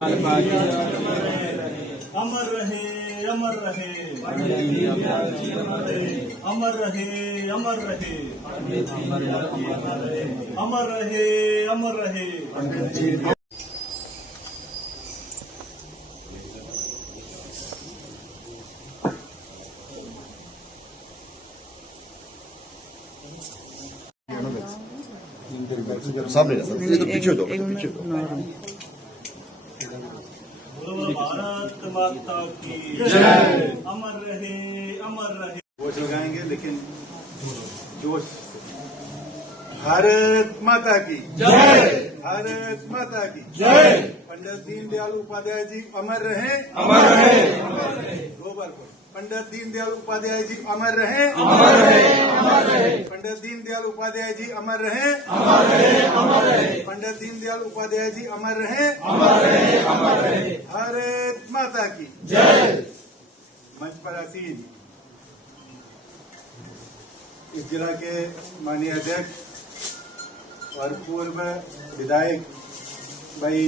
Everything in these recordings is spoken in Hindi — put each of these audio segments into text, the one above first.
अमर रहे अमर रहे अमर रहे अमर रहे अमर रहे अमर रहे। सामने ये तो पीछे दो भारत माता की जय। अमर रहे अमर रहे। जोश लगाएंगे लेकिन जोश। भारत माता की जय। भारत माता की जय। पंडित दीनदयाल उपाध्याय जी अमर रहे अमर रहे। दो बार पंडित दीनदयाल उपाध्याय जी अमर रहे अमर रहे। पंडित दीनदयाल उपाध्याय जी अमर रहे अमर रहे। पंडित दीनदयाल उपाध्याय जी अमर रहे अमर रहे। भारत माता की जय। मंच पर आसीन इस जिला के माननीय अध्यक्ष और पूर्व विधायक भाई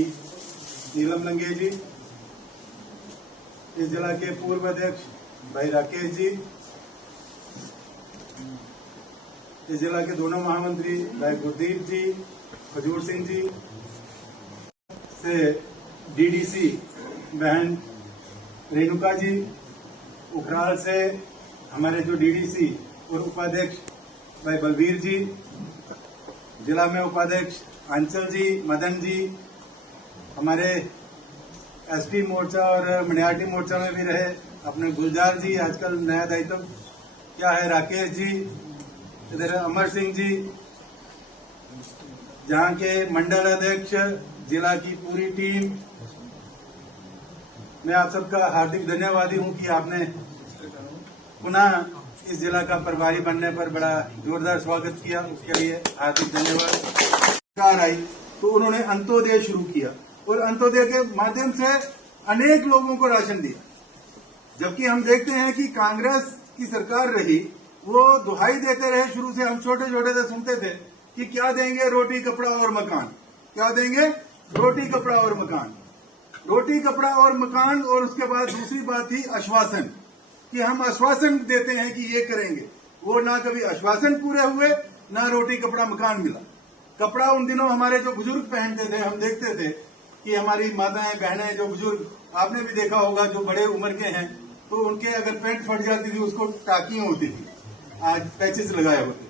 नीलम लंगे जी, इस जिला के पूर्व अध्यक्ष भाई राकेश जी, इस जिला के दोनों महामंत्री भाई गुरदीप जी, खजूर सिंह जी, से डीडीसी बहन रेणुका जी, उखराल से हमारे जो डीडीसी और उपाध्यक्ष भाई बलबीर जी, जिला में उपाध्यक्ष अंचल जी, मदन जी, हमारे एसटी मोर्चा और मिनियाटी मोर्चा में भी रहे अपने गुलजार जी, आजकल नया दायित्व क्या है, राकेश जी, इधर अमर सिंह जी, जहां के मंडल अध्यक्ष, जिला की पूरी टीम, मैं आप सबका हार्दिक धन्यवादी हूं कि आपने पुनः इस जिला का प्रभारी बनने पर बड़ा जोरदार स्वागत किया, उसके लिए हार्दिक धन्यवाद। सरकार आई तो उन्होंने अंत्योदय शुरू किया और अंत्योदय के माध्यम से अनेक लोगों को राशन दिया, जबकि हम देखते हैं कि कांग्रेस की सरकार रही, वो दुहाई देते रहे शुरू से। हम छोटे छोटे से सुनते थे कि क्या देंगे, रोटी कपड़ा और मकान, क्या देंगे, रोटी कपड़ा और मकान, रोटी कपड़ा और मकान। और उसके बाद दूसरी बात थी आश्वासन, कि हम आश्वासन देते हैं कि ये करेंगे। वो ना कभी आश्वासन पूरे हुए, ना रोटी कपड़ा मकान मिला। कपड़ा उन दिनों हमारे जो बुजुर्ग पहनते थे, हम देखते थे कि हमारी माताएं बहनें जो बुजुर्ग, आपने भी देखा होगा, जो बड़े उम्र के हैं, तो उनके अगर पैंट फट जाती थी उसको टाकियां होती थी, आज पैचेस लगाए होते।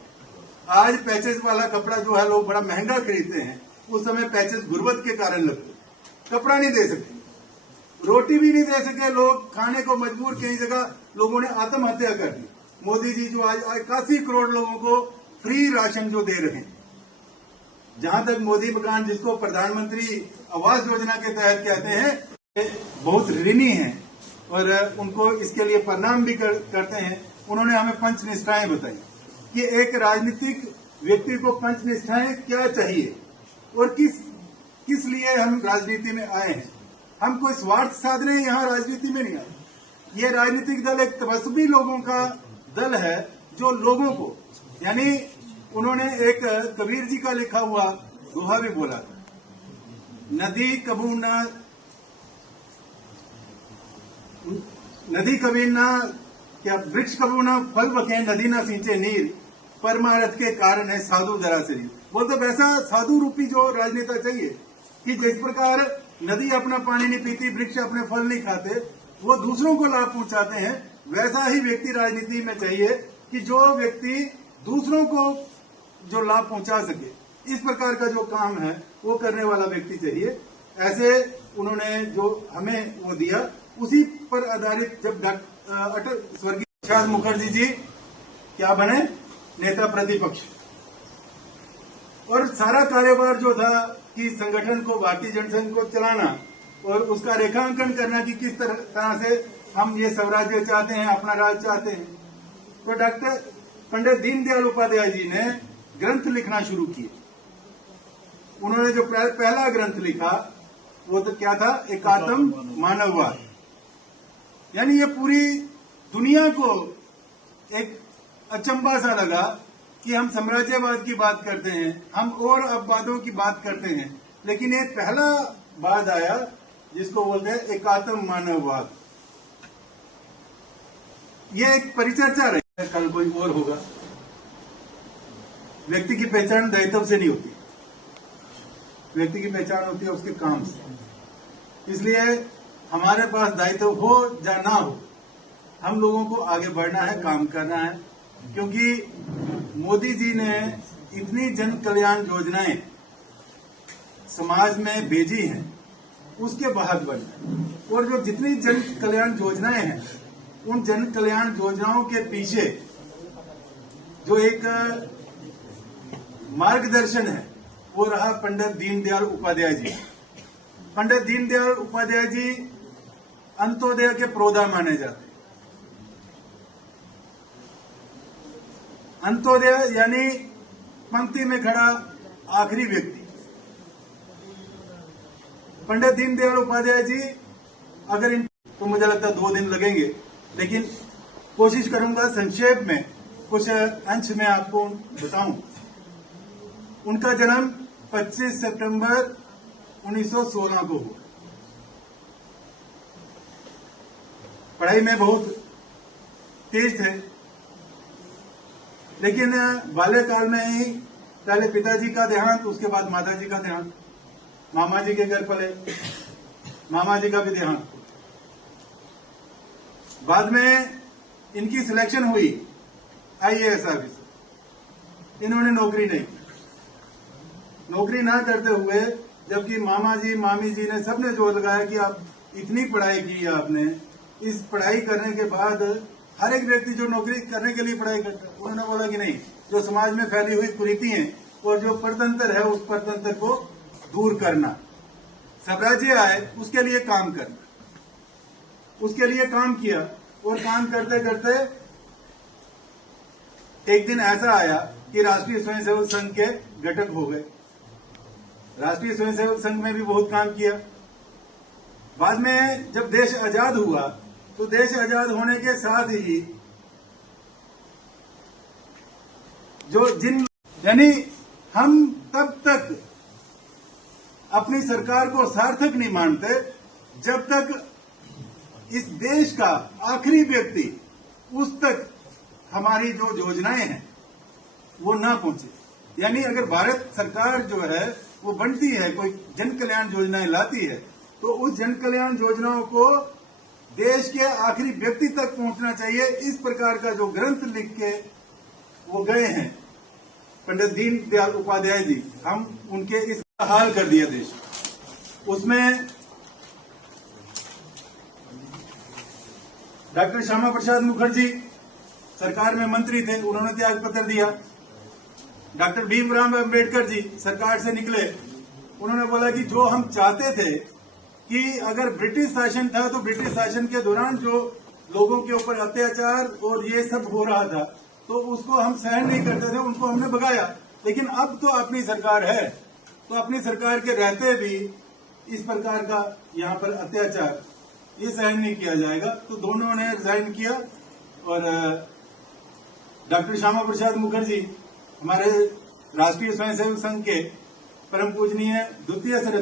आज पैचेस वाला कपड़ा जो है लोग बड़ा महंगा खरीदते हैं, उस समय पैचेस गुर्बत के कारण लगते, कपड़ा नहीं दे सके, रोटी भी नहीं दे सके लोग, खाने को मजबूर, कई जगह लोगों ने आत्महत्या कर दी। मोदी जी जो आज 81 करोड़ लोगों को फ्री राशन जो दे रहे हैं, जहां तक मोदी मकान जिसको प्रधानमंत्री आवास योजना के तहत कहते हैं, बहुत ऋणी हैं और उनको इसके लिए प्रणाम भी करते हैं। उन्होंने हमें पंच निष्ठाएं बताई कि एक राजनीतिक व्यक्ति को पंच निष्ठाएं क्या चाहिए और किस लिए हम राजनीति में आए हैं। हम कोई स्वार्थ साधने यहाँ राजनीति में नहीं आए। ये राजनीतिक दल एक तपस्वी लोगों का दल है, जो लोगों को, यानी उन्होंने एक कबीर जी का लिखा हुआ दोहा भी बोला था, नदी कभी ना क्या, वृक्ष कबू ना फल बखे, नदी ना सींचे नीर, परमारथ के कारण है साधु जरा शरीर। बोलते वैसा साधु रूपी जो राजनेता चाहिए कि जिस प्रकार नदी अपना पानी नहीं पीती, वृक्ष अपने फल नहीं खाते, वो दूसरों को लाभ पहुंचाते हैं, वैसा ही व्यक्ति राजनीति में चाहिए कि जो व्यक्ति दूसरों को जो लाभ पहुंचा सके, इस प्रकार का जो काम है वो करने वाला व्यक्ति चाहिए। ऐसे उन्होंने जो हमें वो दिया, उसी पर आधारित जब अटल स्वर्गीय प्रसाद मुखर्जी जी क्या बने, नेता प्रतिपक्ष, और सारा कारोबार जो था कि संगठन को, भारतीय जनसंघ को चलाना और उसका रेखांकन करना कि किस तरह से हम ये स्वराज्य चाहते हैं, अपना राज चाहते हैं। तो डॉक्टर पंडित दीनदयाल उपाध्याय जी ने ग्रंथ लिखना शुरू किए। उन्होंने जो पहला ग्रंथ लिखा वो तो क्या था, एकात्म मानववाद, यानी ये पूरी दुनिया को एक अचंभा सा लगा कि हम साम्राज्यवाद की बात करते हैं, हम और अपवादों की बात करते हैं, लेकिन एक पहला वाद आया जिसको बोलते हैं एकात्म मानववाद। ये एक परिचर्चा रही है, कल कोई और होगा। व्यक्ति की पहचान दायित्व से नहीं होती, व्यक्ति की पहचान होती है उसके काम से। इसलिए हमारे पास दायित्व हो या ना हो, हम लोगों को आगे बढ़ना है, काम करना है, क्योंकि मोदी जी ने इतनी जन कल्याण योजनाएं समाज में भेजी हैं, उसके बाद बनना। और जो जितनी जन कल्याण योजनाएं हैं, उन जन कल्याण योजनाओं के पीछे जो एक मार्गदर्शन है, वो रहा पंडित दीनदयाल उपाध्याय जी। पंडित दीनदयाल उपाध्याय जी अंत्योदय के प्रोधा माने जाते हैं। अंत्योदय यानी पंक्ति में खड़ा आखिरी व्यक्ति। पंडित दीनदयाल उपाध्याय जी, अगर इन तो मुझे लगता है 2 दिन लगेंगे, लेकिन कोशिश करूंगा संक्षेप में कुछ अंश में आपको बताऊं। उनका जन्म 25 सितंबर 1916 को हुआ। पढ़ाई में बहुत तेज थे, लेकिन बाल्यकाल में ही पहले पिताजी का देहांत, उसके बाद माताजी का देहांत। मामा जी के घर पले, मामा जी का भी देहांत। बाद में इनकी सिलेक्शन हुई आईएएस ऑफिसर। इन्होंने नौकरी नहीं की। नौकरी ना करते हुए, जबकि मामा जी मामी जी ने सबने जोर लगाया कि आप इतनी पढ़ाई की है आपने, इस पढ़ाई करने के बाद हर एक व्यक्ति जो नौकरी करने के लिए पढ़ाई करता है, उन्होंने बोला कि नहीं, जो समाज में फैली हुई कुरीति है और जो परतंत्र है, उस परतंत्र को दूर करना, स्वराज्य आए उसके लिए काम करना। उसके लिए काम किया और काम करते करते एक दिन ऐसा आया कि राष्ट्रीय स्वयंसेवक संघ के घटक हो गए। राष्ट्रीय स्वयंसेवक संघ में भी बहुत काम किया। बाद में जब देश आजाद हुआ, तो देश आजाद होने के साथ ही यानी हम तब तक अपनी सरकार को सार्थक नहीं मानते जब तक इस देश का आखिरी व्यक्ति उस तक हमारी जो योजनाएं हैं वो ना पहुंचे। यानी अगर भारत सरकार जो है वो बनती है, कोई जन कल्याण योजनाएं लाती है, तो उस जन कल्याण योजनाओं को देश के आखिरी व्यक्ति तक पहुंचना चाहिए। इस प्रकार का जो ग्रंथ लिख के वो गए हैं पंडित दीनदयाल उपाध्याय जी, हम उनके इस हाल कर दिया देश। उसमें डॉक्टर श्यामा प्रसाद मुखर्जी सरकार में मंत्री थे, उन्होंने त्याग पत्र दिया। डॉक्टर भीमराव अंबेडकर जी सरकार से निकले, उन्होंने बोला कि जो हम चाहते थे कि अगर ब्रिटिश शासन था, तो ब्रिटिश शासन के दौरान जो लोगों के ऊपर अत्याचार और ये सब हो रहा था, तो उसको हम सहन नहीं करते थे, उनको हमने भगाया। लेकिन अब तो अपनी सरकार है, तो अपनी सरकार के रहते भी इस प्रकार का यहाँ पर अत्याचार ये सहन नहीं किया जाएगा। तो दोनों ने रिजाइन किया और डॉक्टर श्यामा प्रसाद मुखर्जी हमारे राष्ट्रीय स्वयंसेवक संघ के परम पूजनीय द्वितीय सदस्य